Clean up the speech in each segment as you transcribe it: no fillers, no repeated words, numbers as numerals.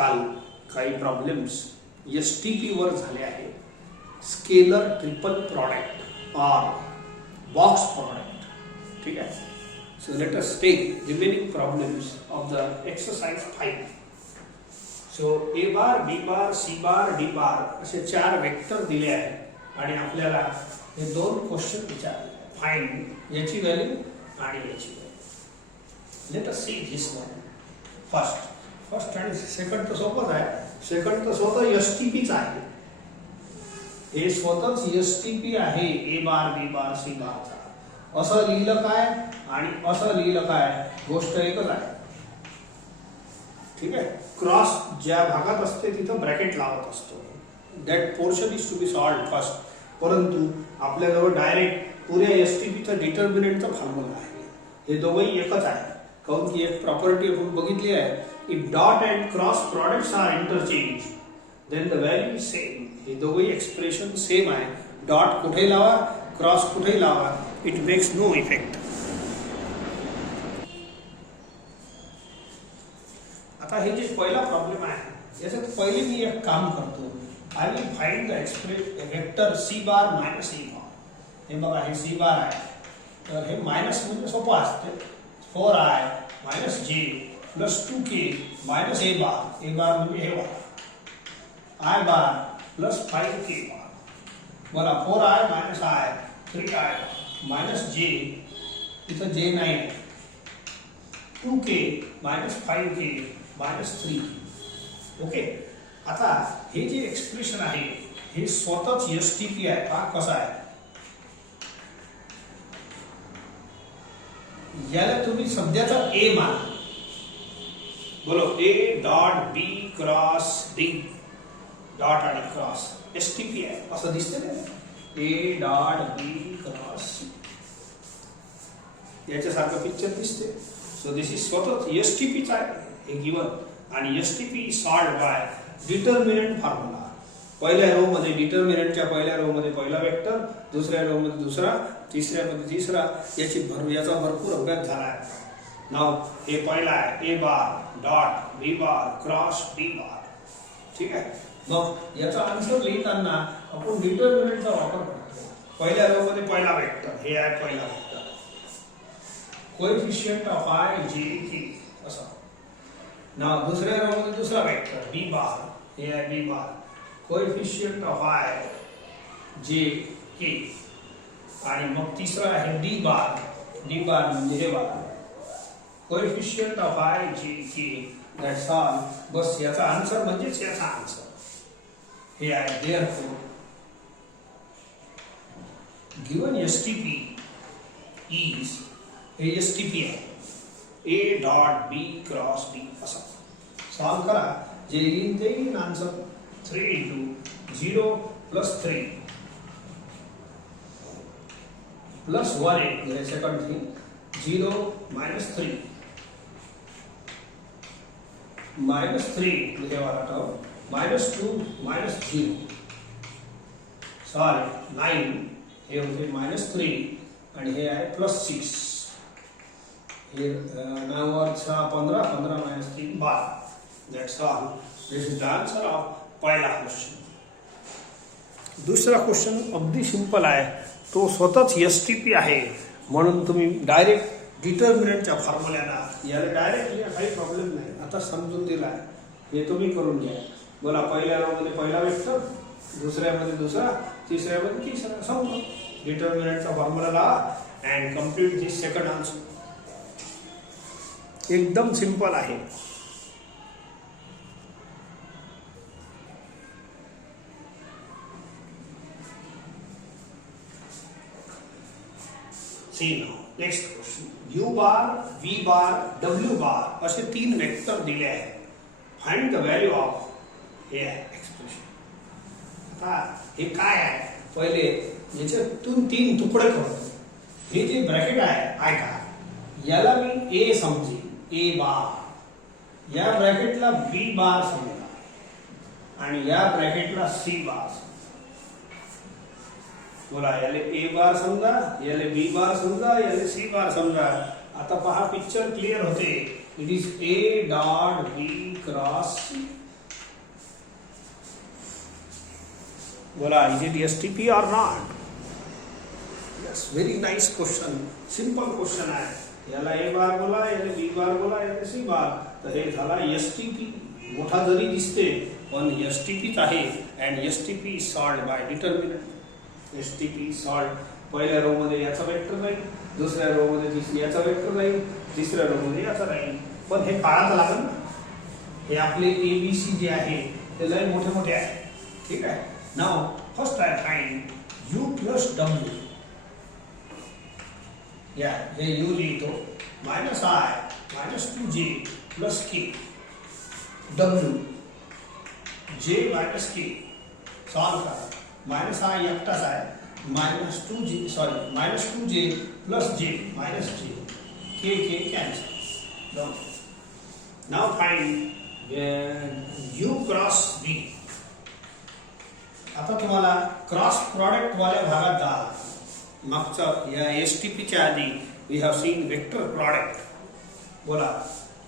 काल काही problems STP वर झाले आहेत. स्केलर ट्रिपल प्रॉडक्ट और बॉक्स प्रॉडक्ट. ठीक आहे. So let us take remaining problems of the exercise 5. So A bar, B bar, C bar, D bar असे 4 वेक्टर दिले आहेत आणि आपल्याला हे 2 क्वेश्चन विचारले. फाइंड याची व्हॅल्यू आणि याची value. Late us see this one first आणि सेकंड तर सोपंच आहे. सेकंड तर स्वतः STPच आहे. हे स्वतःच STP आहे A bar, B bar, C बारचा. असं लिहिलं काय आणि असं लिहिलं काय गोष्ट एकच आहे. ठीक आहे. क्रॉस ज्या भागात असते तिथं ब्रॅकेट लावत असतो. That portion is to be solved first. परंतु आपल्याजवळ डायरेक्ट पुऱ्या STPचा डिटर्मिनंटचा फॉर्म्युला आहे. हे दोघंही एकच आहे. काऊन की एक प्रॉपर्टी आपण बघितली आहे. If dot and cross products are interchange then the value is same. हे दोघंही एक्सप्रेशन सेम आहे. डॉट कुठे लावा, क्रॉस कुठे लावा, इट मेक्स नो इफेक्ट. आता हे जे पहिला प्रॉब्लेम आहे याच्यात पहिले मी एक काम करतो. I will find the vector C bar minus A बार. हे बघा हे C बार आहे. तर हे मायनस म्हणजे सोपं असते. 4i minus J plus 2k minus A bar. A बार म्हणजे हे बघा I बार प्लस 5k बार. बोला 4i minus I 3i minus J इथं J नाही. 2k minus 5k minus 3. Okay. आता हे जे एक्सप्रेशन आहे हे स्वतःच STP आहे. हा कसा आहे याला तुम्ही सध्याचा A माना. बोलो A dot B cross D dot आणि क्रॉस STP आहे असं दिसते ना. A डॉट B क्रॉस याच्यासारखं पिक्चर दिसते. सो दिस इज स्वतःच STPच आहे हे गिवन आणि STP solved by determinant formula. पहिल्या रो मध्ये डिटर्मिनंटच्या पहिल्या रो मध्ये पहिला वेक्टर, दुसऱ्या रो मध्ये दुसरा, तिसऱ्या मध्ये तिसरा. याचा भरपूर अभ्यास झाला आहे. नाव हे पहिला आहे A bar dot B bar cross D बार. ठीक आहे. मग याचा आन्सर लिहिताना आपण डिटर्मिनंटचा वापर करतो. पहिल्या रो मध्ये पहिला वेक्टर हे आहे पहिला vector. Coefficient of I J K असा. नाव दुसऱ्या रो मध्ये दुसरा वेक्टर B बार हे आहे B bar. Coefficient of I J K आणि मग तिसरा आहे D बार. D बार म्हणजे हे bar. Coefficient of I J K that's all. बस याचा आन्सर म्हणजेच याचा आन्सर हे आहे. देअरफॉर गिवन STP इज हे STP आहे A dot B cross D असा. सॉल्व करा. जे येईल ते येईल answer. 3 into 0 plus 3 plus 1 into second thing 0 minus 3 minus 3 to हे वाला टर्म minus 2 minus 0 सॉरी 9 हे होते minus 3 आणि हे आहे plus 6. हे 9 वर 6 15 15 minus 3 12. That's all. This is the answer of पहिला क्वेश्चन. दुसरा क्वेश्चन अगदी सिंपल आहे. तो स्वतःच STP आहे म्हणून तुम्ही डायरेक्ट डिटर्मिनंटच्या फॉर्म्युल्याला याला डायरेक्ट लिहा. काही प्रॉब्लेम नाही. आता समजून दिला आहे. हे तुम्ही करून घ्या. बोला पहिल्या रो मध्ये पहिला वेक्टर, दुसऱ्यामध्ये दुसरा, तिसऱ्यामध्ये तिसरा. समजा डिटर्मिनंटचा फॉर्म्युला लावा and complete this second answer. एकदम सिंपल आहे. See now, next question. U bar, V bar, W bar असे 3 वेक्टर दिले आहेत. फाइंड द व्हॅल्यू ऑफ हे एक्सप्रेशन. आता हे काय आहे पहिले याच्यातून 3 तुकडे करतो. हे जे ब्रॅकेट आहे ऐका याला मी A समजेल. A बार. या ब्रॅकेटला B बार समजा आणि या ब्रॅकेटला C बार. बोला याले A बार समजा, याले B बार समजा, याले C बार समजा. आता पहा पिक्चर क्लिअर होते. It is A dot B cross C. बोला इज इट STP और not? Yes, very nice question, simple question आहे. याला A बार बोला, याला B बार बोला, याला C बार. तर हे झाला STP. मोठा जरी दिसते पण STPच आहे. And STP is solved by determinant. STP solved. पहिल्या रो मध्ये याचा वेक्टर राहील, दुसऱ्या रो मध्ये याचा वेक्टर राहील, तिसऱ्या रो मध्ये याचा राहील. पण हे काढायला लागेल ना. हे आपले ABC जे आहे ते लय मोठे मोठे आहे. ठीक आहे. Now first I find U plus W. या हे U लिहितो minus I minus 2J plus K W J minus K solve करा. मायनस I एकटाच आहे, minus 2J plus J minus J K cancel. Now find U cross B. आता तुम्हाला cross product वाल्या भागात जा. मागचा या STPच्या आधी we have seen vector product. बोला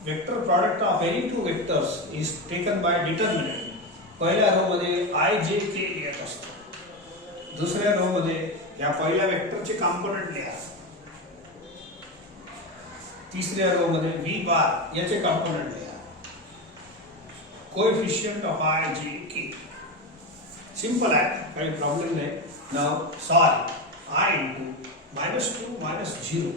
vector product of any two vectors is taken by determinant. पहिल्या रो मध्ये I J K येत असतो, दुसऱ्या रो मध्ये या पहिल्या वेक्टरचे कॉम्पोनंट लिहा, तिसऱ्या रो मध्ये V बार याचे कॉम्पोनंट लिहा, coefficient of I J K. Simple आहे, काही प्रॉब्लेम नाही. Now solve. I into minus 2 minus 0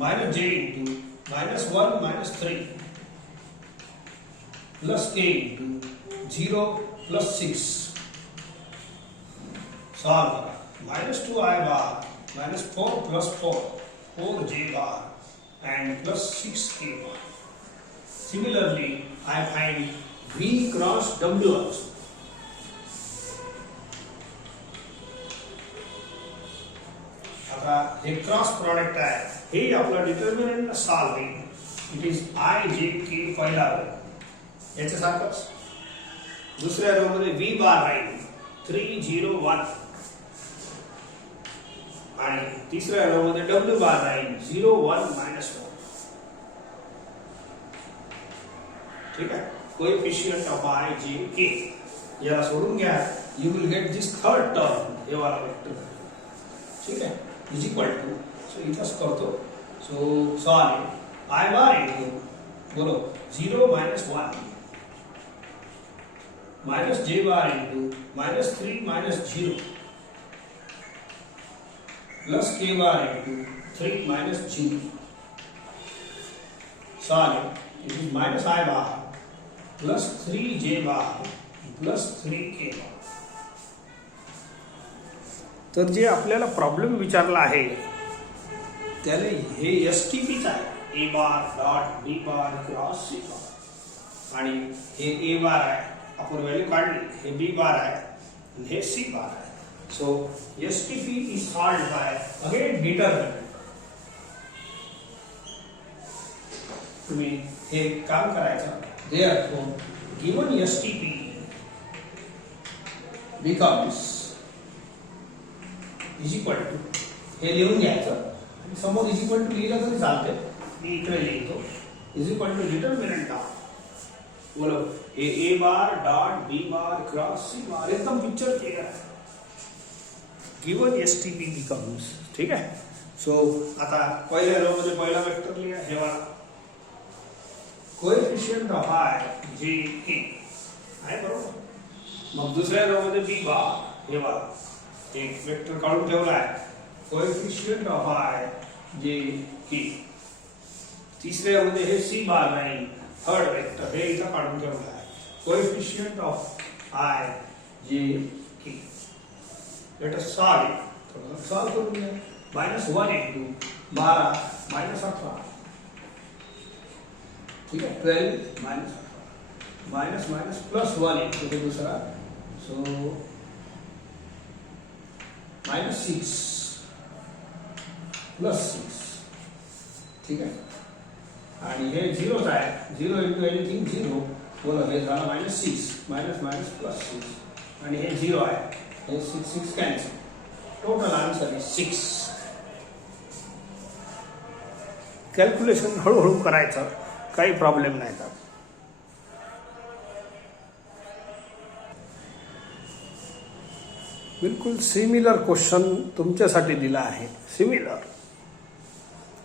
minus J into minus 1 minus 3 plus K into 0 plus 6. Solve. Minus 2I bar minus 4 plus 4J bar and plus 6K bar. Similarly, I find V cross W also. हे cross product आहे, हे आपला determinant solve होईल. It is I J K पहिला row याच्यासारखंच. दुसऱ्या row मध्ये V बार राहील 3 0 1 आणि तिसऱ्या रो मध्ये W बार राहील 0 1 -1. ठीक आहे. Coefficient of I J K याला सोडून घ्या. You will get this third term, हे वाला वेक्टर. ठीक आहे. इज इक्वल टू, सो इथंच करतो. So sorry I bar into बोलो 0 minus 1 minus J bar into minus 3 minus 0 plus K bar into 3 minus 0. Sorry it is minus I bar plus 3J bar plus 3K बार. तर जे आपल्याला problem विचारला आहे त्याने हे STPच आहे. A bar dot B bar cross C बार आणि हे A बार आहे, आपण व्हॅल्यू काढली. हे B बार आहे आणि हे C बार आहे. So STP is solved by again determinant. तुम्ही हे काम करायचं. Therefore given STP becomes is equal to, हे लिहून घ्यायचं आणि समोर इज इक्वल टू लिहिलं तरी चालते. मी इकडे लिहितो is equal to determinant of बोलो हे A bar dot B bar cross C bar. एकदम पिक्चर क्लियर आहे. Given STP becomes. ठीक आहे. सो आता पहिल्या रो मध्ये पहिला वेक्टर लिहा, हे वाला coefficient of I J K आहे बरोबर. मग दुसऱ्या रो मध्ये B बार, हे वाला एक वेक्टर काढून ठेवला आहे, coefficient of I J K. तिसऱ्या मध्ये हे C बार राहील, थर्ड वेक्टर हे इथं काढून ठेवला आहे, coefficient of I J K. Let us solve. थोडं सॉल्व करून घ्या. -1 इंटू 12 -18. ठीक आहे. 12 -18 माइनस प्लस 1 इंटू ते दुसरा, सो -6 प्लस 6. ठीक आहे. आणि हे 0च आहे. 0 इंटू एनिथिंग 0. बोला हे झालं -6 माइनस प्लस 6 आणि हे 0 आहे. हे 6 cancel. Total answer is 6. Calculation हळूहळू करायचं, काही प्रॉब्लेम नाही. बिलकुल सिमिलर क्वेश्चन तुमच्यासाठी दिला आहे. सिमिलर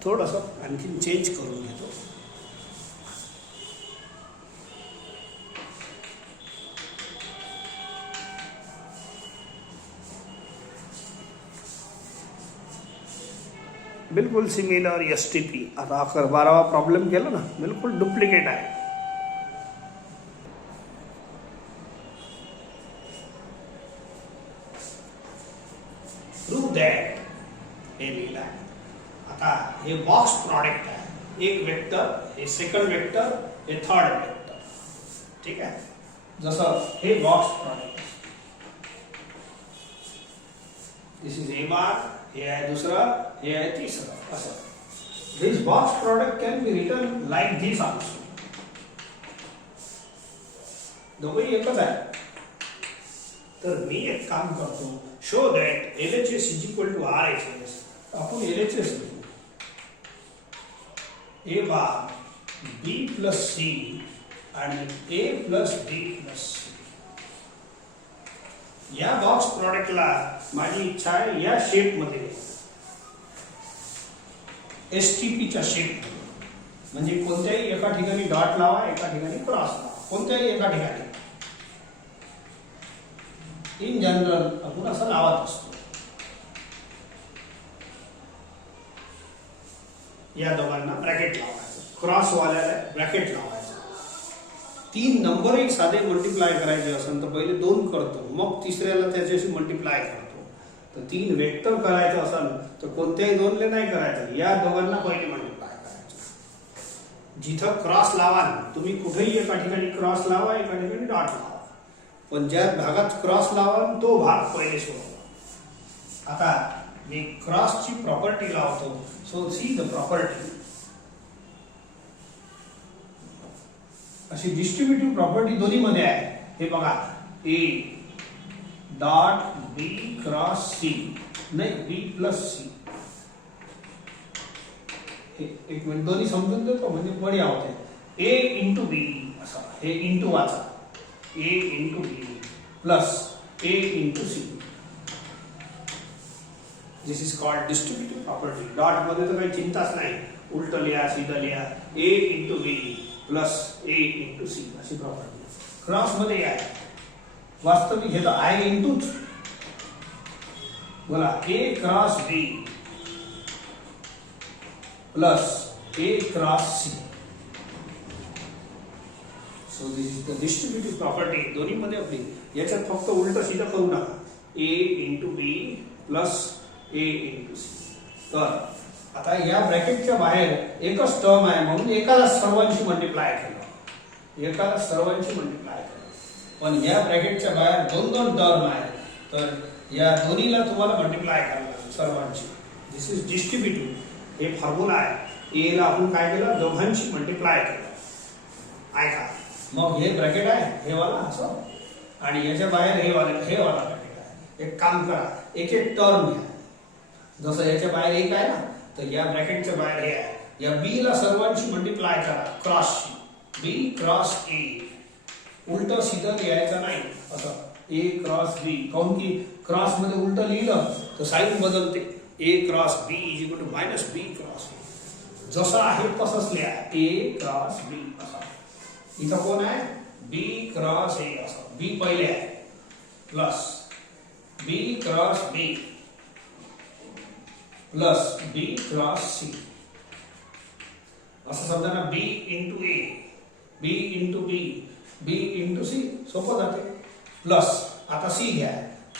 थोडंसं आणखीन चेंज करून घेतो. बिल्कुल सिमिलर STP. आता 11वा प्रॉब्लेम केला ना, बिल्कुल डुप्लिकेट आहे. प्रूव्ह दॅट हे लिहिलं आहे. आता हे बॉक्स प्रॉडक्ट आहे. एक वेक्टर, हे सेकंड वेक्टर, हे थर्ड वेक्टर. ठीक आहे. जसं हे box product, this is A bar, हे आहे दुसरं, हे आहे तिसरं. असं this box product can be written like this also. दोघंही एकच आहे. तर मी एक काम करतो, show that LHS is equal to RHS. आपण LHS लिहू. A bar B plus C आणि A plus B plus C. या बॉक्स प्रॉडक्टला माझी इच्छा आहे या शेप मध्ये, STPच्या शेप. म्हणजे कोणत्याही एका ठिकाणी डॉट लावा, एका ठिकाणी क्रॉस लावा, कोणत्याही एका ठिकाणी. इन जनरल आपण असं लावत असतो. या दोघांना ब्रॅकेट लावायचं, क्रॉस वाल्याला ब्रॅकेट लावायचं. 3 नंबरही साधे मल्टिप्लाय करायचे असेल तर पहिले 2 करतो, मग तिसऱ्याला त्याच्याशी मल्टिप्लाय करतो. तर 3 वेक्टर करायचं असेल तर कोणत्याही 2ले नाही करायचं, या दोघांना पहिले मल्टिप्लाय करायचं. जिथं क्रॉस लावाल तुम्ही, कुठेही एका ठिकाणी क्रॉस लावा, एका ठिकाणी डॉट लावा, पण ज्या भागात क्रॉस लावाल तो भाग पहिले सोडवा. आता मी क्रॉसची प्रॉपर्टी लावतो. So see the property. अशी डिस्ट्रीब्युटिव्ह प्रॉपर्टी दोन्ही मध्ये आहे. हे बघा, A dot B cross C, नाही B प्लस C. एक मिनिट, दोन्ही समजून देतो म्हणजे बढिया होते. A इंटू B असा, हे इंटू वाचा, A into B plus A into C. This is called distributive property. Dot मध्ये तर काही चिंताच नाही, उलट लिहा, सीधा लिहा. A into B plus A into C अशी प्रॉपर्टी. क्रॉस मध्ये आहे, वास्तविक घेतो I इंटूच. बोला A cross B plus A cross C. So this is the distributive property. दोन्ही मध्ये आपली. याच्यात फक्त उलट सीधं करू नका. A into B plus A into C. तर आता या ब्रॅकेटच्या बाहेर एकच टर्म आहे म्हणून एकाला सर्वांची मल्टिप्लाय केलं, एकाला सर्वांची मल्टिप्लाय केलं. पण या ब्रॅकेटच्या बाहेर 2 टर्म आहे, तर या दोन्हीला तुम्हाला मल्टिप्लाय करायला सर्वांची. दिस इज डिस्ट्रीब्युटिव्ह. हे फॉर्म्युला आहे. A ला आपण काय केलं, दोघांची मल्टिप्लाय केलं. ऐका, मग हे ब्रॅकेट आहे, हे वाला असं, आणि याच्या बाहेर हे वाला ब्रॅकेट आहे. एक काम करा, एक एक टर्म घ्या. जसं याच्या बाहेर एक आहे ना, तर या ब्रॅकेटच्या बाहेर हे आहे. या B ला सर्वांची मल्टिप्लाय करा, क्रॉसची. B cross A. उलट सीधं लिहायचं नाही, असं A क्रॉस B. काऊन की क्रॉस मध्ये उलट लिहिलं तर साइन बदलते. A cross B is equal to minus B cross A. जसं आहे तसंच लिहा, A क्रॉस B असा. इथं कोण आहे, B क्रॉस A असं. B पहिले आहे plus B cross B plus B cross C. असं समजा ना, B into A, B into B, B into C. सोपं जाते. प्लस आता C घ्या,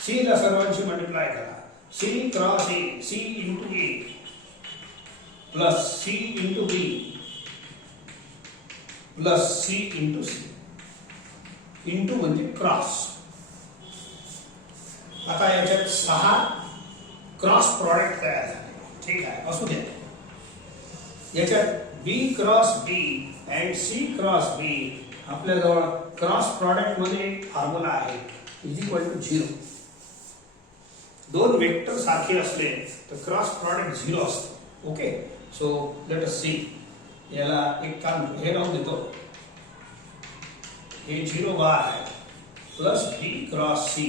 C ला सर्वांची मल्टिप्लाय करा. C cross A, C into A plus C into B plus C into C. Into म्हणजे क्रॉस. आता याच्यात 6 क्रॉस प्रॉडक्ट तयार झाले. ठीक आहे, असू द्या. याच्यात B cross B and C cross B. आपल्याजवळ क्रॉस प्रॉडक्ट मध्ये एक फॉर्म्युला आहे, इज इक्वल टू 0. 2 वेक्टर सारखे असले तर क्रॉस प्रॉडक्ट 0 असतो. Okay, so let us see. याला एक काम हे लावून देतो. हे 0 बार आहे प्लस B क्रॉस C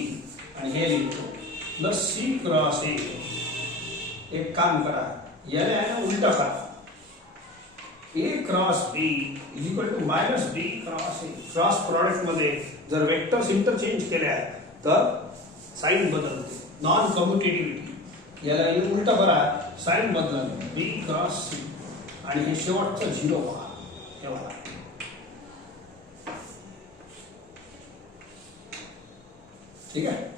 आणि हे लिहितो प्लस सी क्रॉस ए. एक काम करा, याला आहे ना उलटा करा. A cross B is equal to minus B cross A. Cross product मध्ये जर वेक्टर्स इंटरचेंज केल्या तर साइन बदलते. नॉन कम्युटेटिव्हिटी, याला उलटा करा, साइन बदलते. बी क्रॉस सी आणि हे शेवटचं 0 पहा. हे बघा, ठीक आहे.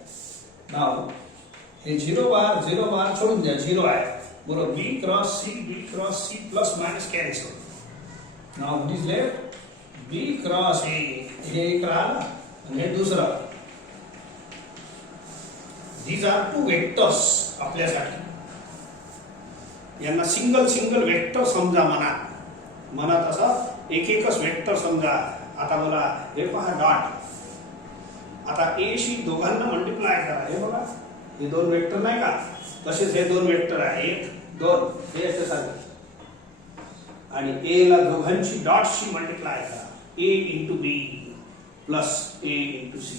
नाव हे 0 बार छोडून द्या, 0 आहे. बरोबर. B cross C plus minus cancel. नाव what is left? B cross A. हे एक राहिला आणि हे दुसरं. दीज आर टू वेक्टर्स आपल्यासाठी. यांना सिंगल वेक्टर समजा मनात असं एकच वेक्टर समजा. आता मला हे पहा डॉट. आता ए शी दोघांना मल्टिप्लाय करा. हे बघा, हे 2 वेक्टर नाही का, तसेच हे 2 वेक्टर आहे. 1 2 हे असे सारखे. आणि ए ला दोघांची डॉटशी मल्टिप्लाय करा. ए into B plus A into C.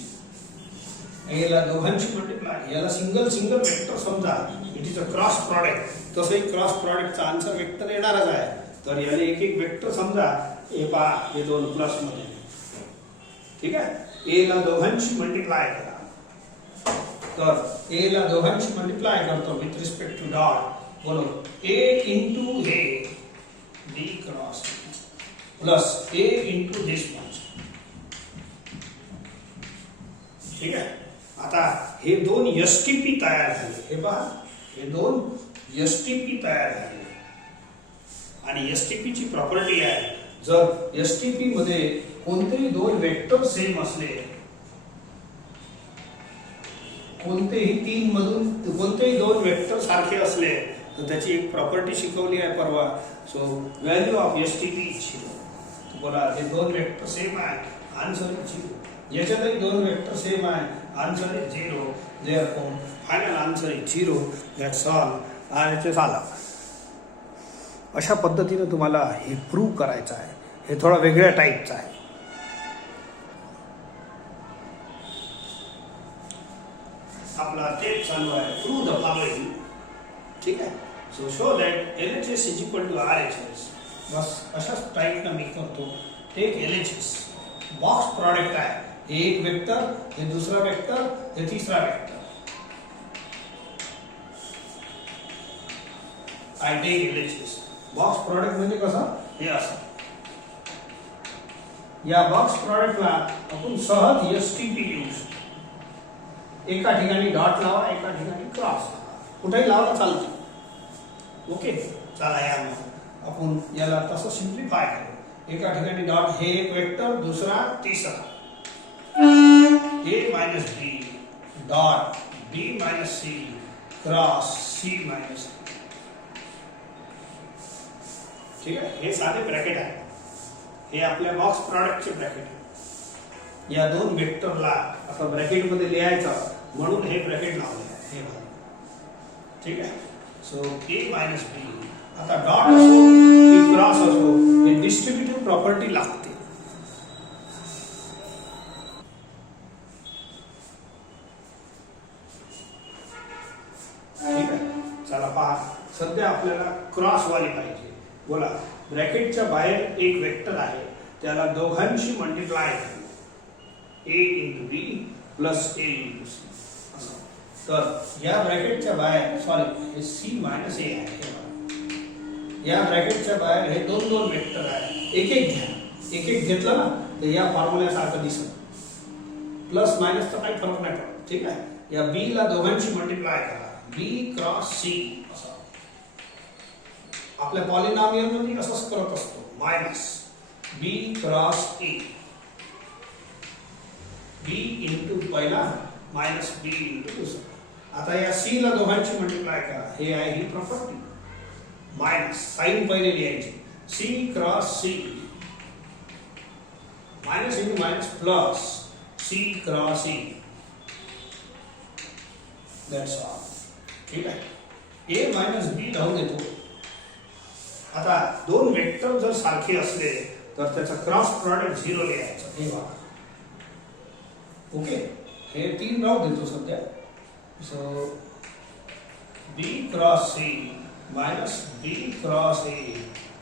ए ला दोघांची मल्टिप्लाय, याला सिंगल वेक्टर समजा. It is a cross product. तसंही क्रॉस प्रॉडक्टचा आन्सर वेक्टर येणारच आहे. तर याला एक वेक्टर समजा. ए पहा, हे 2 प्लस मध्ये, ठीक आहे. ए ला दोघांची मल्टिप्लाय करा. तर ए ला दोघांची मल्टिप्लाय करतो विथ रिस्पेक्ट टू डॉट. बोलो, ए इंटू हे बी cross plus A into this much. ठीक आहे. आता हे 2 एसटीपी तयार झाले. हे पहा, हे 2 एसटीपी तयार झाले. आणि एसटीपी ची प्रॉपर्टी आहे, जर एसटीपी मध्ये कोणतेही 2 वेक्टर सेम असले, कोणतेही 3 मधून कोणतेही 2 वेक्टर सारखे असले, तर त्याची एक प्रॉपर्टी शिकवली आहे परवा. So value of STP is 0. बोला, हे 2 वेक्टर सेम आहे, आन्सर इज 0. याच्यातही 2 वेक्टर सेम आहे, answer is 0. Therefore final answer is 0. That's all. आणि ते झालं. अशा पद्धतीने तुम्हाला हे प्रूव्ह करायचं आहे. हे थोडा वेगळ्या टाईपचं आहे. आपला तेच चालू आहे, प्रूव्ह द फॉलोइंग. ठीक आहे. So show that LHS is equal to RHS. बस अशाच टाईपनं मी करतो. Take LHS. बॉक्स प्रॉडक्ट आहे. हे एक वेक्टर, हे दुसरा वेक्टर, हे तिसरा vector. I take LHS. Box product म्हणजे कसं? हे असं. या बॉक्स प्रॉडक्टला आपण सहज एसटीपी घेऊ शकतो. एका ठिकाणी डॉट लावा, एका ठिकाणी क्रॉस. कुठेही लावला चालते. ओके. चला, या मग आपण याला तसं सिम्प्लिफाय करू. एका ठिकाणी डॉट, हे एक वेक्टर, दुसरा तिसरा. A minus B dot B minus C cross C minus. ठीक आहे. हे साधे ब्रॅकेट आहे. हे आपल्या बॉक्स प्रॉडक्टचे ब्रॅकेट आहे. या 2 वेक्टरला असं ब्रॅकेट मध्ये लिहायचं म्हणून हे ब्रॅकेट लावले आहे. हे बघा. ठीक आहे. सो ए मायनस बी. आता डॉट असो की क्रॉस असो, हे डिस्ट्रीब्युटिव्ह प्रॉपर्टी लागते. ठीक आहे. चला पहा, सध्या आपल्याला क्रॉस वाली पाहिजे. बोला, ब्रॅकेटच्या बाहेर एक वेक्टर आहे, त्याला दोघांशी मल्टिप्लाय करा. ए into B plus A into C. तर या ब्रॅकेटच्या बाहेर, सॉरी, हे सी मायनस ए आहे. या ब्रॅकेटच्या बाहेर हे 2 वेक्टर आहे. एक घ्या. एक घेतलं ना तर या फॉर्म्युल्यासारखं दिसत. प्लस मायनसचा काही फरक नाही पडत. ठीक आहे. या बी ला दोघांची मल्टिप्लाय करा. बी क्रॉस सी असं. आपल्या पॉलिनॉमियल मध्ये असंच करत असतो. Minus B cross A. B into पहिला मायनस बी इंटू दुसरा. आता या सी ला दोघांची मल्टिप्लाय करा. हे आहे ही प्रॉपर्टी. मायनस साइन पहिले लिहायची. C cross C minus into minus plus C cross E. That's all. ठीक आहे. ए मायनस बी राहू देतो. आता 2 वेक्टर जर सारखे असले तर त्याचा क्रॉस प्रॉडक्ट 0 लिहायचं. हे बघा. ओके. हे 3 राहू देतो सध्या. So B cross C minus B cross A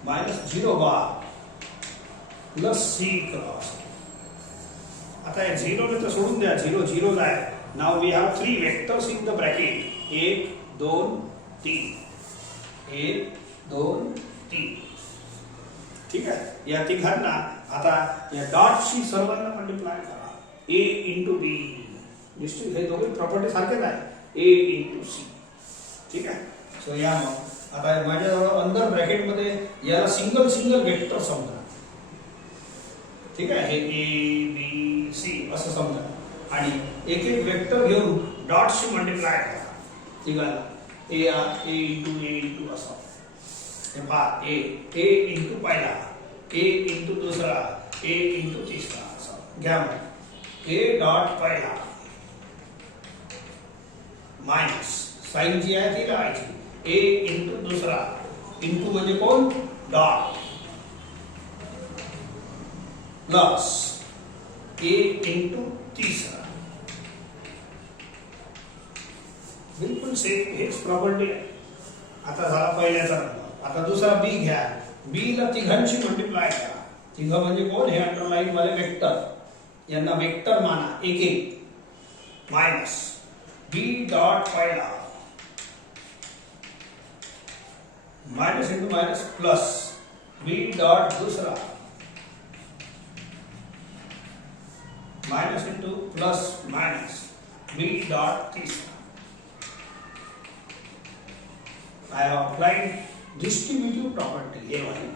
minus 0 bar plus C cross A. आता या 0 ने तर सोडून द्या, 0 0 आहे. Now we have 3 vectors in the bracket 1 2 3 1 2 3. ठीक आहे. या तिघांना आता या डॉटशी सर्वांना मल्टिप्लाय करा. A इंटू बी, निश्चित हे दोघे प्रॉपर्टी सारखेच आहे. A into C. ठीक आहे. सो या मग आता माझ्याजवळ अंडर ब्रॅकेट मध्ये याला सिंगल सिंगल वेक्टर समजा. ठीक आहे. हे ए बी सी असं समजा आणि एक एक वेक्टर घेऊन डॉटशी मल्टिप्लाय करा तिघांना. ए इंटू असं. हे पहा ए इंटू पहिला, ए इंटू दुसरा, ए इंटू तिसरा असं घ्या. मग ए डॉट पहिला मायनस साइन जी आहे ती लावायची. ए इंटू दुसरा, इंटू म्हणजे कोण? डॉट, प्लस ए इंटू तिसरा. बिलकुल सेम हेच प्रॉपर्टी आहे. आता झाला पहिल्याचा नंबर. आता दुसरा बी घ्या. बी ला तिघांशी मल्टिप्लाय करा. तिघ म्हणजे कोण? हे अंडरलाईन वाले वेक्टर. यांना वेक्टर माना एक एक. मायनस बी डॉट पहिला माइनस इंटू माइनस प्लस बी डॉट दूसरा माइनस इंटू प्लस माइनस बी डॉट तीसरा. I have applied distributive property हे वाली.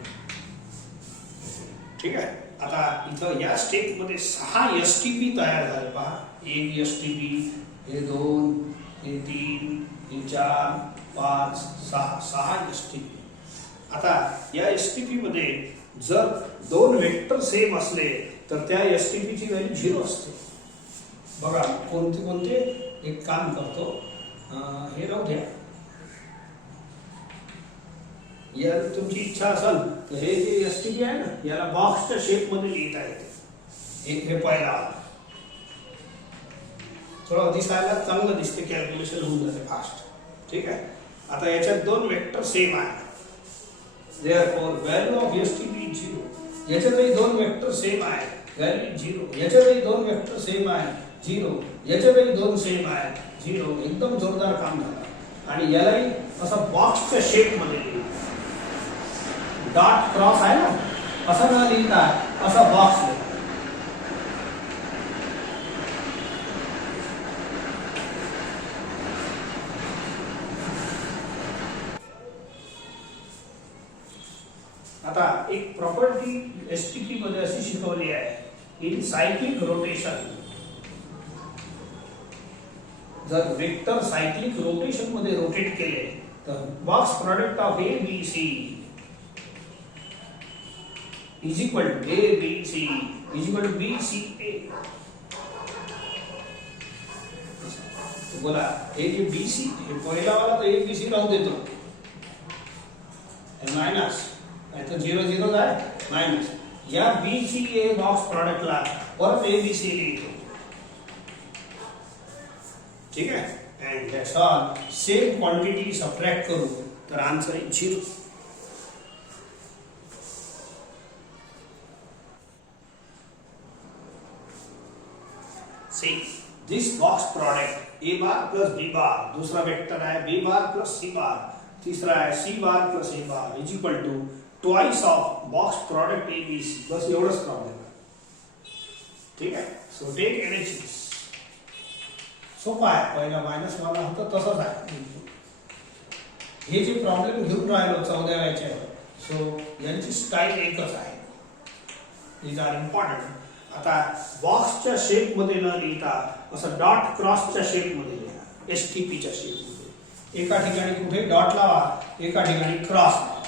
ठीक आहे. आता इथं या स्टेप मध्ये 6 एसटीपी तयार झाले. पहा, एक एसटीपी, हे 2, हे 3, हे 4, 5, 6 एसटीपी. आता या एसटीपी मध्ये जर दोन वेक्टर सेम असले तर त्या एसटीपी ची व्हॅल्यू 0 असते. बघा कोणते कोणते. एक काम करतो, हे राहू द्या. या तुमची इच्छा असेल तर हे जे एसटीपी आहे ना याला बॉक्सच्या शेप मध्ये लिहिता येते. एक हे पहिला थोडं दिसायला चांगलं दिसते, कॅल्क्युलेशन होऊन जाते फास्ट. ठीक आहे. आता याच्यात दोन वेक्टर सेम आहे. Therefore value of STP 0. याच्यातही दोन वेक्टर सेम आहे, व्हॅल्यू 0. याच्यातही दोन वेक्टर सेम आहे, 0. याच्यातही दोन सेम आहे, 0. एकदम जोरदार काम झालं. आणि यालाही असं बॉक्सच्या शेप मध्ये लिहिलं. डॉट क्रॉस आहे ना, असं न लिहिता असा बॉक्स लिहा. आता एक प्रॉपर्टी एसटीपी मध्ये अशी शिकवली आहे. इन सायक्लिक रोटेशन, जर वेक्टर सायक्लिक रोटेशन मध्ये रोटेट केले तर box product of A B C is equal to A B C is equal to B C A. तो बोला हे जे B C हे पहिला वाला तो A B C राहू देतो. माइनस नाही तर 0 0 आहे माइनस. या B C A box product ला परत A B C लिहितो. ठीक आहे. and that's all. Same quantity subtract करू तर आन्सर आहे 0. See, this box product A bar plus B bar, दूसरा वेक्टर है B bar plus C bar, तीसरा है C bar plus A bar is equal to twice of box product A B C. बस एवढंच problem आहे. ठीक आहे. So take LHS. सोपा आहे. पहिला मायनस वाला होता तसंच आहे. हे जे प्रॉब्लेम घेऊन राहिलो 14 याच्यावर, सो यांची स्टाईल एकच आहे. these are important. आता बॉक्सच्या शेप मध्ये न लिहिता असं डॉट क्रॉसच्या शेप मध्ये लिहा. एसटीपीच्या शेप मध्ये एका ठिकाणी कुठे डॉट लावा, एका ठिकाणी क्रॉस लावा.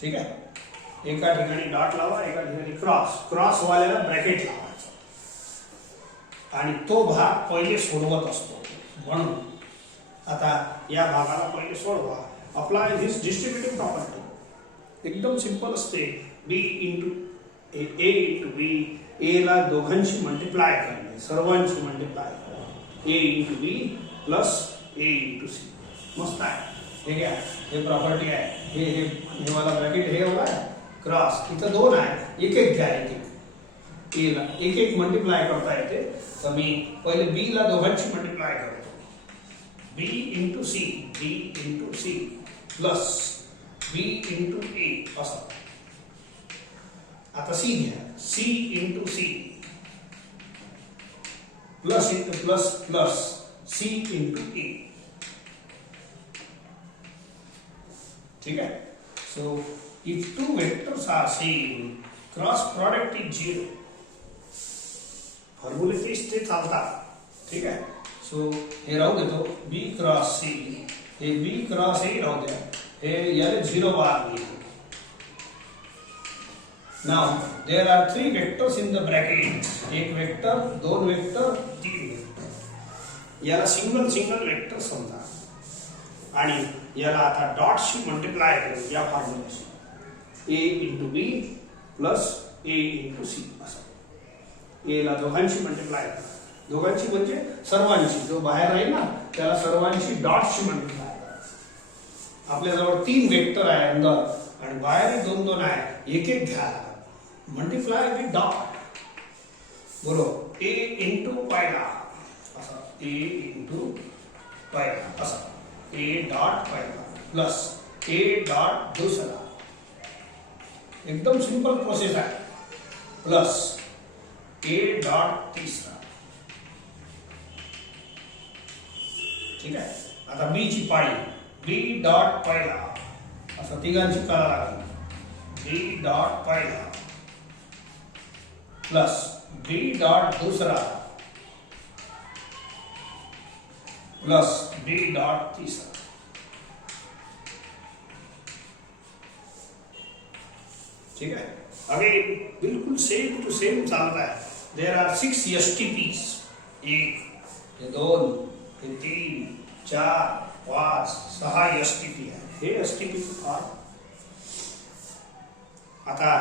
ठीक आहे. एका ठिकाणी डॉट लावा, एका ठिकाणी क्रॉस वाल्याला ब्रॅकेट लावायचं आणि तो भाग पहिले सोडवत असतो. म्हणून आता या भागाला पहिले सोडवा. अप्लाय दिस डिस्ट्रीब्युटिव्ह प्रॉपर्टी. एकदम सिंपल असते. B इंटू ए इंटू बी, ए ला दोघांशी मल्टिप्लाय करणे, सर्वांशी मल्टिप्लाय करणे, ए into B plus A into C. मस्त आहे. हे घ्या, हे प्रॉपर्टी आहे. हे हे हे वाला ब्रॅकेट हे वाला आहे क्रॉस. इथं दोन आहे, एक एक घ्या. एक एक ए ला एक एक मल्टिप्लाय करता येते. तर मी पहिले बी ला दोघांशी मल्टिप्लाय करतो. B into C, B into C plus B into A असं. आता सी घ्या, C into C plus into plus plus C into A. ठीक आहे. So if two vectors are same, cross product is 0. फॉर्म्युले ते चालतात. ठीक आहे. सो हे राहू देतो बी क्रॉस सी, हे बी क्रॉस ए राहू द्या. हे याला 0 बार लिहितो. Now there are 3 vectors in the bracket. एक वेक्टर, दोन वेक्टर, तीन वेक्टर. याला सिंगल सिंगल वेक्टर समजा आणि याला आता डॉटशी मल्टिप्लाय करू या फॉर्म्युल्याशी. ए into B plus A into C असं. ए ला दोघांशी मल्टिप्लाय करा. दोघांशी म्हणजे सर्वांशी. जो बाहेर आहे ना त्याला सर्वांशी डॉटशी मल्टिप्लाय करा. आपल्याजवळ 3 वेक्टर आहे अंदर आणि बाहेर 2 आहे. एक एक घ्या, मल्टिप्लाय विथ डॉट. बोलो ए इंटू पहिला असा, ए इंटू पहिला असा, ए डॉट पहिला प्लस ए डॉट दुसरा. एकदम सिंपल प्रोसेस आहे. प्लस ए डॉट तिसरा. ठीक आहे. आता बी ची पाळी, बी डॉट पहिला असं तिघांची करा लागली. बी डॉट पहिला प्लस बी डॉट दूसरा प्लस बी डॉट तीसरा. ठीक है. अगेन बिल्कुल सेम टू सेम चालता है. There are 6 STPs. 1, हे 2, हे 3, 4, 5, 6 STP आहे. हे STP फॉर्म. आता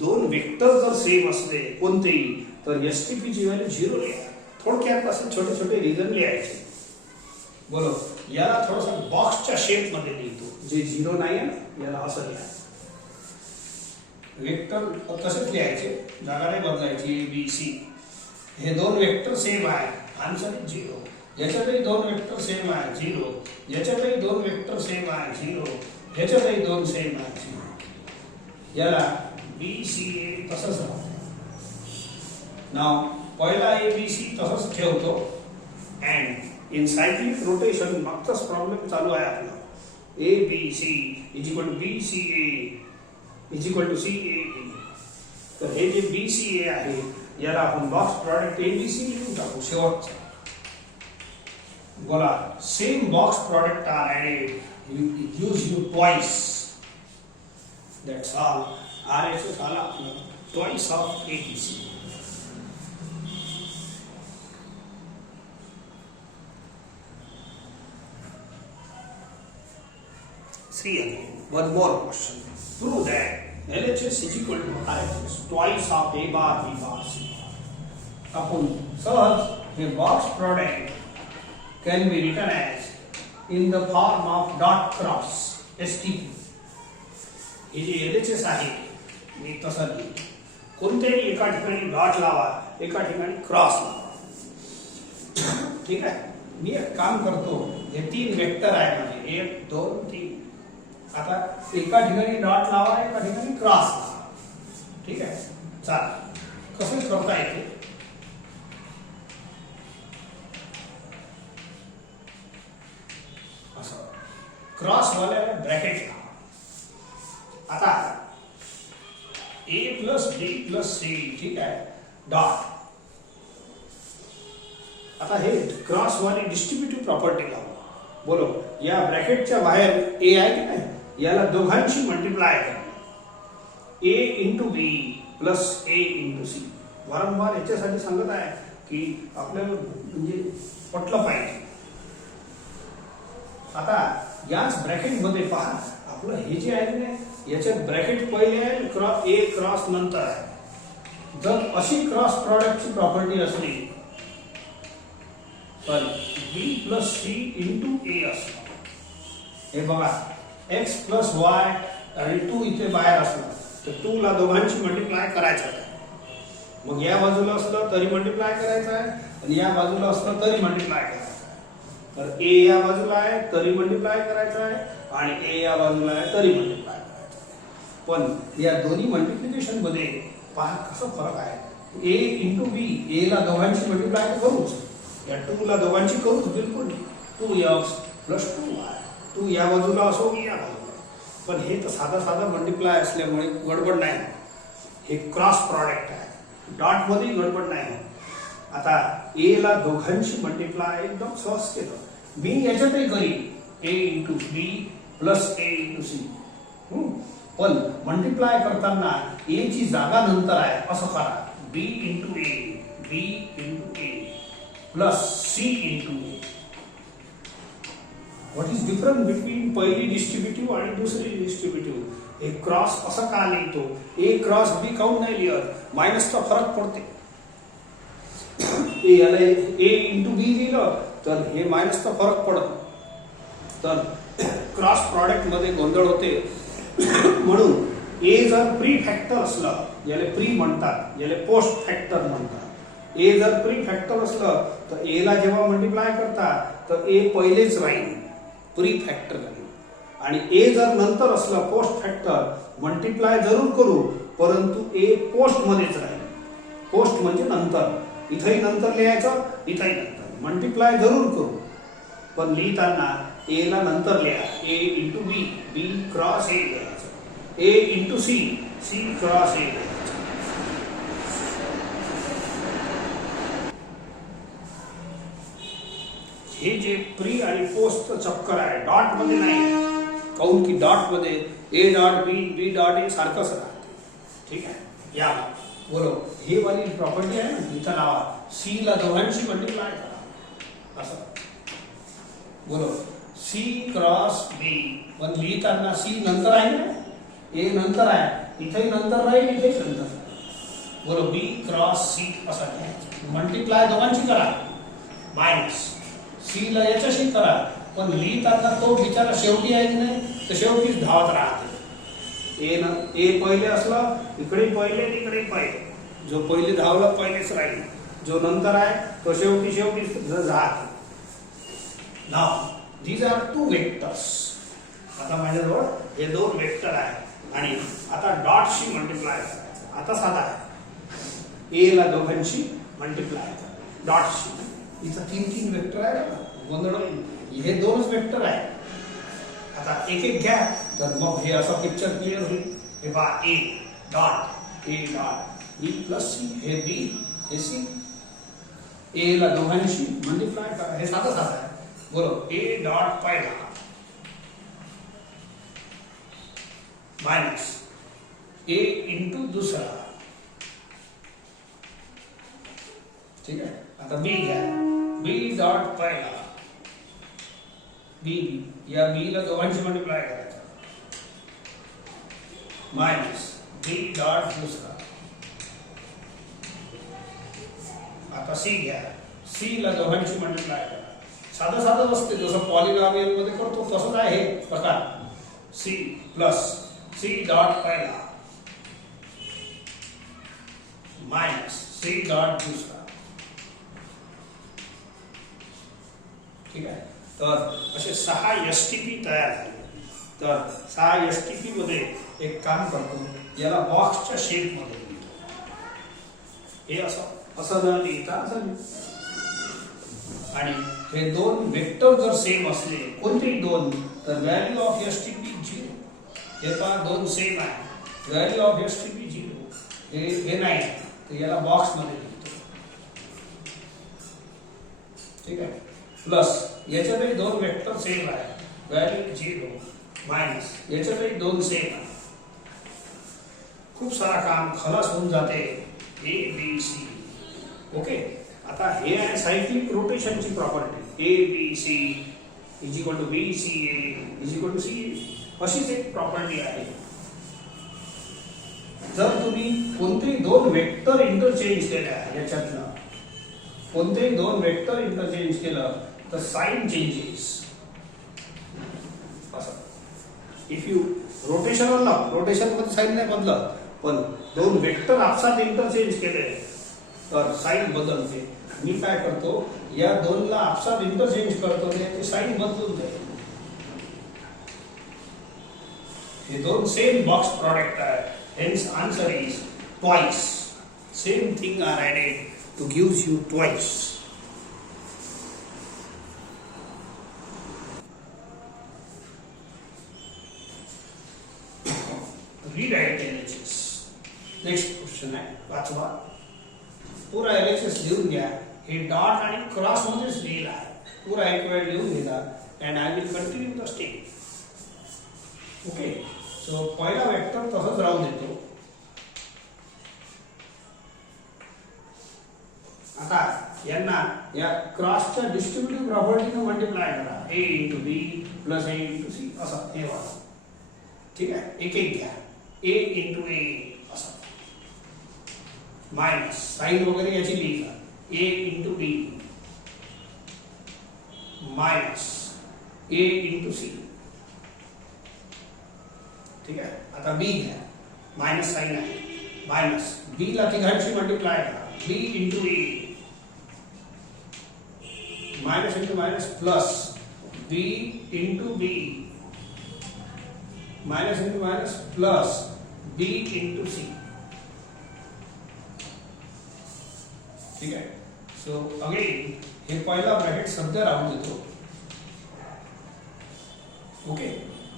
दोन वेक्टर जर सेम असले कोणतेही तर एसटीपी ची व्हॅल्यू 0 लिहा. थोडक्यात असे छोटे छोटे रिझन लिहायचे. बोलो याला थोडासा बॉक्सच्या शेप मध्ये लिहितो. जे 0 नाही आहे ना याला असं लिहा. वेक्टर तसेच लिहायचे, जागा नाही बदलायची. ए बी सी हे दोन वेक्टर सेम आहे, आन्सर 0. याच्यातही दोन वेक्टर सेम आहे 0. याच्यातही दोन वेक्टर सेम आहे 0. याच्यातही दोन सेम आहे 0. याला बी सी ए तसंच राहतं. नाव पहिला ए बी सी तसंच ठेवतो. अँड इन सायक्लिक रोटेशन मागचाच प्रॉब्लेम चालू आहे आपला. A B C is equal to B C A is equal to C A. तर हे जे बी सी ए आहे याला आपण box product A B C लिहून टाकू शेवटचा. बोला same box product are added, use you twice. That's all. RHS आला आपलं twice of ABC. See again, one more question. Prove that LHS is equal to RHS twice of A bar B bar C. Upon सहज हे box product can be written as in the form of dot cross STP. हे जे LHS आहे मी तसा लिहितो. कोणत्याही एका ठिकाणी डॉट लावा, एका ठिकाणी क्रॉस लावा. ठीक आहे. मी एक काम करतो. हे 3 वेक्टर आहे माझे 1, 2, 3. आता एका ठिकाणी डॉट लावा, एका ठिकाणी क्रॉस लावा. ठीक आहे. चालेल. कसं करता येते असं क्रॉस वाल्याला ब्रॅकेट लावा. आता ए प्लस बी प्लस सी. ठीक आहे. डॉट. आता हे क्रॉस वाली डिस्ट्रीब्युटिव्ह प्रॉपर्टी लावू. बोलो या ब्रॅकेटच्या बाहेर ए आहे की नाही याला दोघांशी मल्टिप्लाय करा. ए into B plus A into C. वारंवार याच्यासाठी सांगत आहे की आपल्याला म्हणजे पटलं पाहिजे. आता याच ब्रॅकेट मध्ये पहा आपलं हे जे आहे ना याच्यात ब्रॅकेट पहिले आहे, ए क्रॉस नंतर आहे. जर अशी क्रॉस प्रॉडक्टची प्रॉपर्टी असली, सॉरी बी प्लस सी इंटू ए असलं, हे बघा एक्स प्लस वाय आणि 2 इथे बाहेर असलं तर 2 ला दोघांची मल्टिप्लाय करायचं आहे. मग या बाजूला असलं तरी मल्टिप्लाय करायचं आहे आणि या बाजूला असलं तरी मल्टिप्लाय करायचं आहे. तर ए या बाजूला आहे तरी मल्टिप्लाय करायचं आहे आणि ए या बाजूला आहे तरी मल्टिप्लाय करायचं आहे. पण या दोन्ही मल्टिप्लिकेशन मध्ये पहा कसं फरक आहे. ए इंटू बी, ए ला दोघांची मल्टिप्लाय करूच, या 2 ला दोघांची करूच बिलकुल नाही. 2x प्लस 2y, 2 या बाजूला असो की या बाजूला, पण हे तर साधा मल्टिप्लाय असल्यामुळे गडबड नाही. हे क्रॉस प्रॉडक्ट आहे, डॉट मध्ये गडबड नाही. आता ए ला दोघांची मल्टिप्लाय एकदम सहज केलं. मी याच्यातही करीन A into B plus A into C, पण मल्टिप्लाय करताना ए ची जागा नंतर आहे असं करा. B into A, B into A plus C into A. What is difference between पहिली डिस्ट्रीब्युटिव्ह आणि दुसरी डिस्ट्रीब्युटिव्ह? हे क्रॉस असं का लिहितो? ए क्रॉस बी काऊन नाही लिहत? मायनसचा फरक पडते. ए याला ए इंटू बी लिहिलं तर हे मायनसचा फरक पडत, तर क्रॉस प्रॉडक्ट मध्ये गोंधळ होते. म्हणून ए जर प्री फॅक्टर असलं, याला प्री म्हणतात, याला पोस्ट फॅक्टर म्हणतात. ए जर प्री फॅक्टर असलं तर ए ला जेव्हा मल्टिप्लाय करता तर ए पहिलेच राहील प्री फॅक्टर, आणि ए जर नंतर असलं पोस्ट फॅक्टर, मल्टिप्लाय जरूर करू परंतु ए पोस्ट मध्येच राहील. पोस्ट म्हणजे नंतर, इथंही नंतर लिहायचं, इथंही नंतर. मल्टिप्लाय जरूर करू पण लिहिताना ए ला नंतर लिहा. ए into B, B cross A लिहायचं. A into C, C cross A लिहायचं. हे जे प्री आणि पोस्टचं चक्कर आहे डॉट मध्ये नाही. काऊन की डॉट मध्ये ए dot B, B dot A सारखंच राहते. ठीक आहे, या बोलो हे वाली प्रॉपर्टी आहे ना, इथं लावा. सी ला दोघांशी मल्टिप्लाय करा असं. बोलो सी क्रॉस बी, पण लिहिताना सी नंतर आहे ना, ए नंतर आहे, इथेही नंतर राहील, इथेही नंतर. बोलो बी क्रॉस सी असं लिहायचं. मल्टिप्लाय दोघांची करा, मायनस सी ला याच्याशी करा, पण लिहिताना तो बिचारा शेवटी आहे की नाही, तर शेवटीच धावत राहते. ए पहिले असलं इकडे पहिले, इकडे पहिले. जो पहिले धावला पहिलेच राहील, जो नंतर आहे तो शेवटीच जात. नाव these are two vectors. आता माझ्याजवळ हे 2 वेक्टर आहे आणि आता डॉटशी मल्टिप्लाय करायचं. आता साधा आहे, ए ला दोघांशी मल्टिप्लाय करा डॉटशी. इथं 3 वेक्टर आहे ना, गोंधळ हे 2च वेक्टर आहे. आता एक एक घ्या तर मग हे असं पिक्चर क्लिअर होईल. हे पहा A dot B plus C, हे बी हे सी. ए ला दोघांशी मल्टिप्लाय करा, हे साधं आहे. बोलो ए डॉट पहिला माइनस ए इंटू दूसरा. ठीक है, आता बी घ्या. बी डॉट पहिला, बी या बी ला दोघांची मल्टिप्लाय करायचं, माइनस बी डॉट दूसरा. आता सी घ्या. सी ला दोघांची मल्टिप्लाय करा. साधं असते, जसं पॉलिनॉमियल मध्ये करतो तसंच आहे हे प्रकार. सी प्लस सी डॉट पहिला माइनस सी डॉट दूसरा. ठीक आहे, तर असे 6 एसटीपी तयार झाले. तर 6 एसटीपी मध्ये एक काम करतो, याला बॉक्सच्या शेप मध्ये लिहितो. हे असं न लिहिता असं, आणि हे 2 वेक्टर जर सेम असले, कोणतेही 2, तर व्हॅल्यू ऑफ एसटीपी 0. हे पहा 2 सेम आहे, व्हॅल्यू ऑफ एसटीपी 0. हे नाही तर याला बॉक्स मध्ये लिहितो. ठीक आहे, प्लस याच्यातही 2 वेक्टर सेम आहे, व्हॅल्यू 0 माइनस याच्यातही 2 सेम आहे. खूप सारा काम खलास होऊन जाते. ए बी सी. ओके, आता हे आहे सायक्लिक रोटेशनची property. A B C is equal to B C A is equal to C. अशीच एक प्रॉपर्टी आहे. जर तुम्ही कोणतेही दोन वेक्टर इंटरचेंज केल्या याच्यातनं कोणतेही दोन वेक्टर इंटरचेंज केलं तर साइन चेंजेस असं इफ यू रोटेशनल ना रोटेशन मध्ये साइन नाही बदलत पण दोन वेक्टर आपसात इंटरचेंज केले तर साइन बदलते मी काय करतो या दोनला आपसात इंटरचेंज करतो ते साइन बदलून जाईल हे दोन सेम बॉक्स प्रोडक्ट आहे hence answer is twice same thing are added to gives you twice rewrite LHS next question आहे वाचवा पूरा LHS लिहून घ्या हे डॉट आणि क्रॉस मध्येच लिहिला आहे पूरा एक वेळ लिहून घेता and I will continue the step okay so पहिला वेक्टर तसंच राहू देतो आता यांना या क्रॉसच्या डिस्ट्रीब्युटिव्ह प्रॉपर्टीने मल्टिप्लाय करा a into b plus a into c असं हे वाला ठीक आहे एक एक घ्या a into a असं मायनस साइन वगैरे याची लिहा a into b minus a into c ठीक आहे आता b घ्या मायनस साइन आहे मायनस b ला तिघांची मल्टिप्लाय करा b into a minus into minus plus b into b minus into minus plus b into c ठीक है सो अगेन हे पहिला ब्रॅकेट सध्या राहू देतो ओके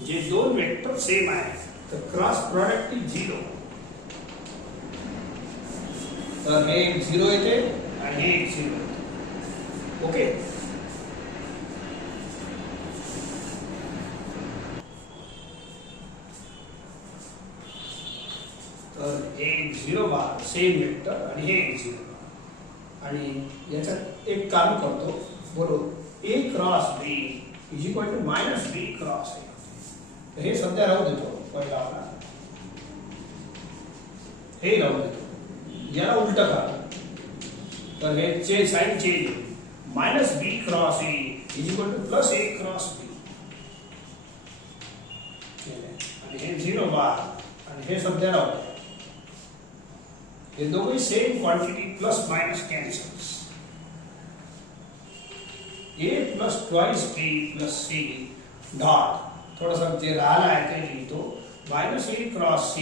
जे दोन वेक्टर सेम आहे तर क्रॉस प्रोडक्ट इज 0 तर हे 0 येते आणि हे 0 येते ओके तर एक 0 बार सेम वेक्टर आणि हे 0 बार आणि याच्यात एक काम करतो बरोबर a cross b is equal to minus b cross a हे सध्या राहू देतो पहिला आपला हे राहू देतो याला उलट करा तर हे sign change minus b cross a is equal to plus a cross b आणि हे 0 बार आणि हे सध्या राहू देतो ये दोनों same quantity plus minus cancels a plus twice b plus c dot थोड़ा सा जे रहा है ते लिखो minus a cross c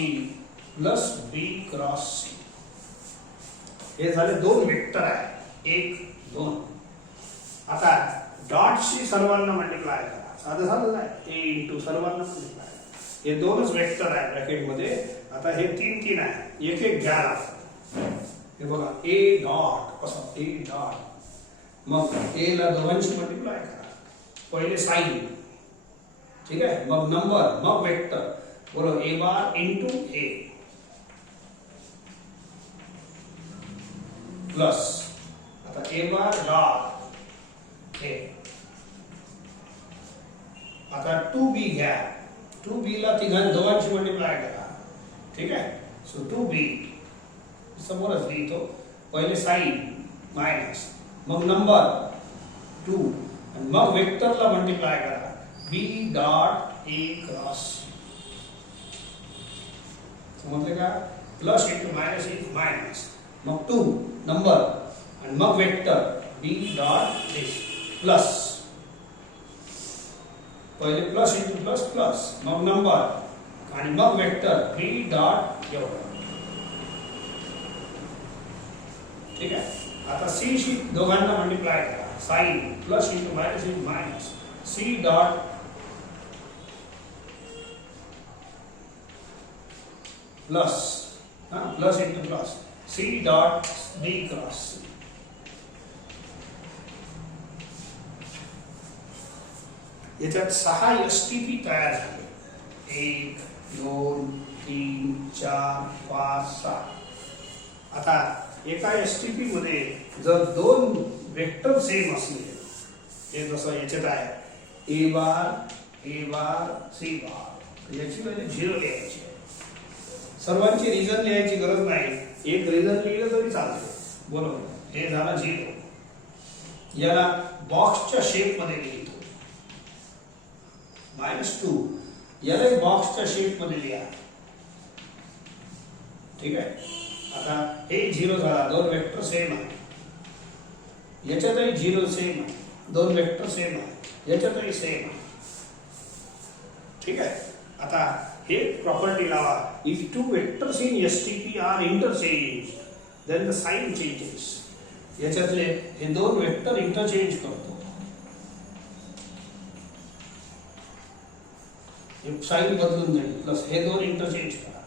plus b cross c हे झाले दोन वेक्टर आहे एक दोन आता डॉट शी सर्वांना मल्टिप्लाय करा साधं साधं आहे a इंटू सर्वांना मल्टिप्लाय हे दोनच वेक्टर आहे ब्रॅकेट मध्ये आता हे तीन तीन आहे एक एक घ्या हे बघा a डॉट असं a डॉट मग a ला दोघांची मल्टिप्लाय करा पहिले साइन ठीक आहे मग नंबर मग वेक्टर बोलो a bar into a plus आता a बार डॉट a आता 2b घ्या 2b ला दोघांची मल्टिप्लाय करा ठीक आहे सो 2b समोरच लिहितो पहिले साइन माइनस मग नंबर 2 आणि मग वेक्टरला मल्टिप्लाय करा b डॉट a क्रॉस समजले का plus into minus is minus मग 2 नंबर आणि मग vector b dot a plus पहिले प्लस इंटू प्लस प्लस मग नंबर आणि मग वेक्टर b डॉट एवढा ठीक है आता c शी दोघांना मल्टिप्लाय करा sign plus into minus is minus c dot plus plus into plus c dot b cross याच्यात 6 एसटीपी तयार झाले 1 2 3 4 5 6 आता एका एसटीपी मध्ये जर दोन वेक्टर सेम असले हे जसं याच्यात आहे a बार c बार याची व्हॅल्यू 0 लिहायची सर्वांची रिझन लिहायची गरज नाही, एक रिझन लिहिलं तरी चालते. बरोबर, हे झालं 0. याला बॉक्सच्या शेप मध्ये लिहितो. -2 याला बॉक्सच्या शेप मध्ये लिहा. ठीक आहे. आता हे 0 झाला, दोन वेक्टर सेम आहे. याच्यातही 0 सेम आहे, दोन वेक्टर सेम आहे. याच्यातही सेम आहे. ठीक आहे. आता हे प्रॉपर्टी लावा. If two vectors in STP are interchange then the sign changes. याच्यातले हे दोन वेक्टर इंटरचेंज करतो. साइन बदलून जाईल, प्लस हे दोन इंटरचेंज करा.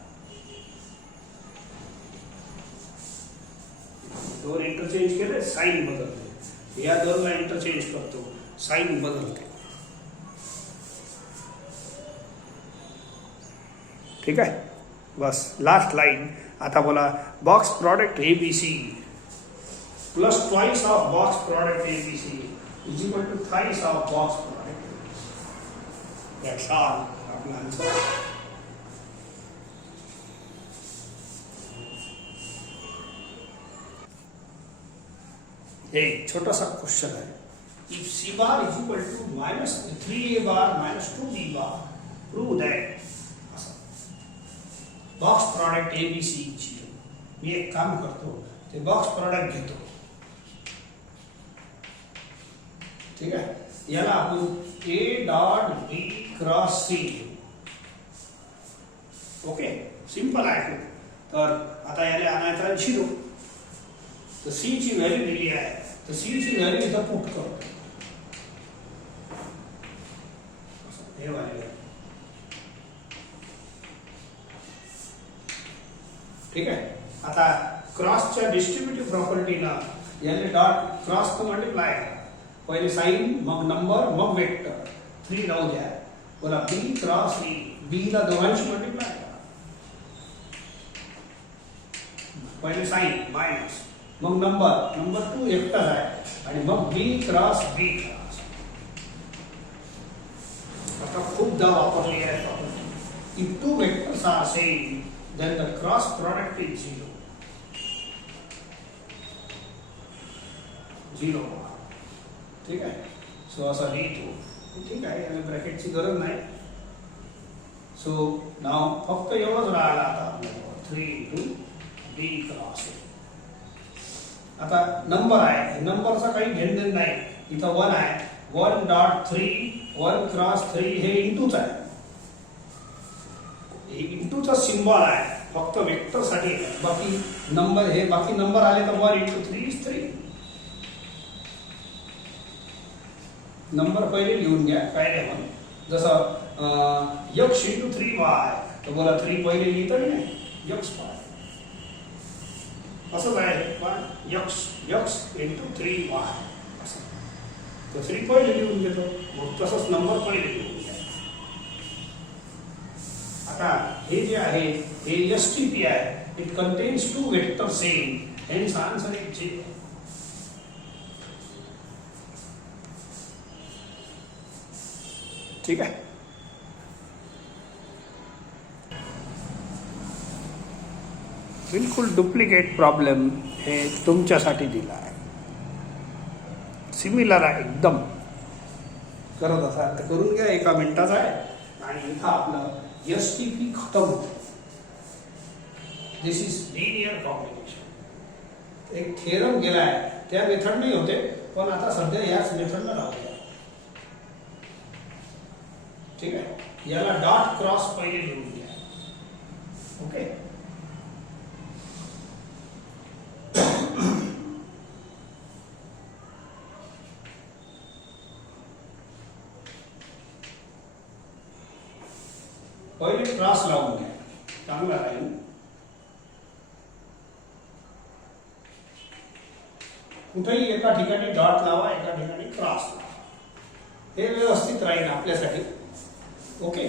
दोन इंटरचेंज केले, साइन बदलते. या दोनला इंटरचेंज करतो, साइन बदलते. ठीक आहे. बस लास्ट लाइन. आता बोला box product ABC plus twice of box product ABC is equal to thrice of box product. That's all. आपला आंसर. एक छोटा सा क्वेश्चन है. If C bar is equal to -3A bar -2B bar, prove that box product ABC 0. मी एक काम करतो, ते box product घेतो. ठीक आहे. याला आपण A dot B cross C. Okay, simple आहे. तर आता याला आणायचा 0. तर C ची व्हॅल्यू दिली आहे, तर C ची व्हॅल्यू इथं पुट करतो. हे व्हॅल्यू. ठीक आहे. आता क्रॉसच्या डिस्ट्रीब्युटिव्ह प्रॉपर्टीला याने डॉट क्रॉस को मल्टिप्लाय करा. पहिले साइन, मग नंबर, मग वेक्टर. 3 लावू द्या. बोला B क्रॉस E. B ला दोघांशी मल्टिप्लाय करा. पहिले साइन मायनस, मग नंबर. नंबर 2 एकटाच आहे, आणि मग B क्रॉस B क्रॉस. आता खूपदा वापरली आहे property. If two vectors are same then the cross product is 0. 0. ठीक आहे. सो असा लिहितो. ठीक आहे, याला ब्रॅकेटची गरज नाही. सो नाव फक्त एवढंच राहिलं आता आपल्याला 3 B क्रॉस. आता नंबर आहे, नंबरचा काही घेणदेण नाही. इथं 1 आहे. 1 डॉट 3 1 क्रॉस 3 हे इंटूच आहे. इंटूचा सिंबल आहे, फक्त वेक्टर साठी. बाकी नंबर, हे बाकी नंबर आले तर 1 × 3 is 3. नंबर पहिले लिहून घ्या पहिले. मग जसं x × 3y, तर बोला 3 पहिले लिहिता की नाही, x y. असंच आहे, x × 3y असं. तर 3 पहिले लिहून घेतो, मग तसंच नंबर पहिले लिहून घ्या. आता हे जे आहे हे STP आहे. It contains 2 vector same, hence answer is 0. ठीक आहे. बिलकुल डुप्लिकेट प्रॉब्लेम हे तुमच्यासाठी दिला आहे. सिमिलर आहे एकदम. करत असाल तर करून घ्या, एका मिनिटाचा आहे. आणि इथं आपलं STP खत्म होतो. दिस इज लिनियर कॉम्बिनेशन. एक थेरम गेला आहे, त्या मेथड नाही होते, पण आता सध्या याच मेथडला राहूया. ठीक आहे. याला डॉट क्रॉस पहिले लिहून घ्या. ओके. पहिले क्रॉस लावून घ्या, चांगला राहील. कुठेही एका ठिकाणी डॉट लावा, एका ठिकाणी क्रॉस लावा. हे व्यवस्थित राहील आपल्यासाठी. ओके.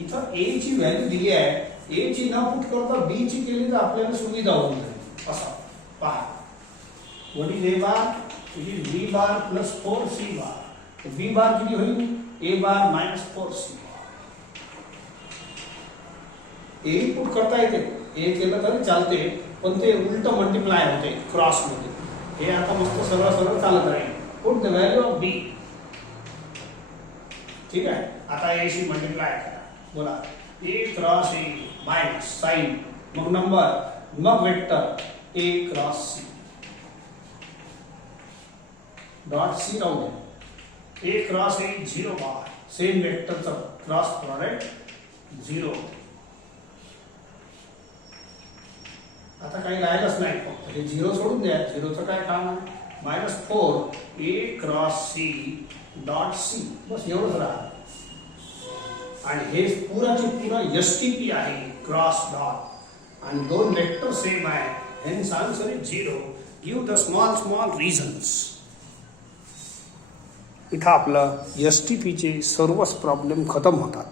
इथं A ची व्हॅल्यू दिली आहे. A ची न पुट करता B ची केली तर आपल्याला सुविधा होऊन जाईल. असा पहा. What is A bar? It is B bar plus 4C bar. B बार किती होईल? A bar minus 4C. A put करता येते. ए केलं तरी चालते, पण ते उलट मल्टिप्लाय होते क्रॉस मध्ये. हे आता मस्त सरळ सरळ चालत राहील. Put the value of B. ठीक आहे. आता ए शी मल्टिप्लाय करा. बोला A cross A minus sign, मग नंबर, मग vector A cross C. Dot C राहू दे. A cross A 0 bar, same वेक्टरचं क्रॉस प्रॉडक्ट 0. आता काही राहिलंच नाही, फक्त हे 0 सोडून द्या. 0चं काय काम आहे. -4 ए क्रॉस सी डॉट सी, बस एवढंच राहा. आणि हे पुराची पुरा एसटीपी आहे क्रॉस डॉट, आणि दोन वेक्टर सेम आहे. Hence answer is 0. Give the small reasons. इथं आपलं एसटीपीचे सर्वच प्रॉब्लेम खतम होतात.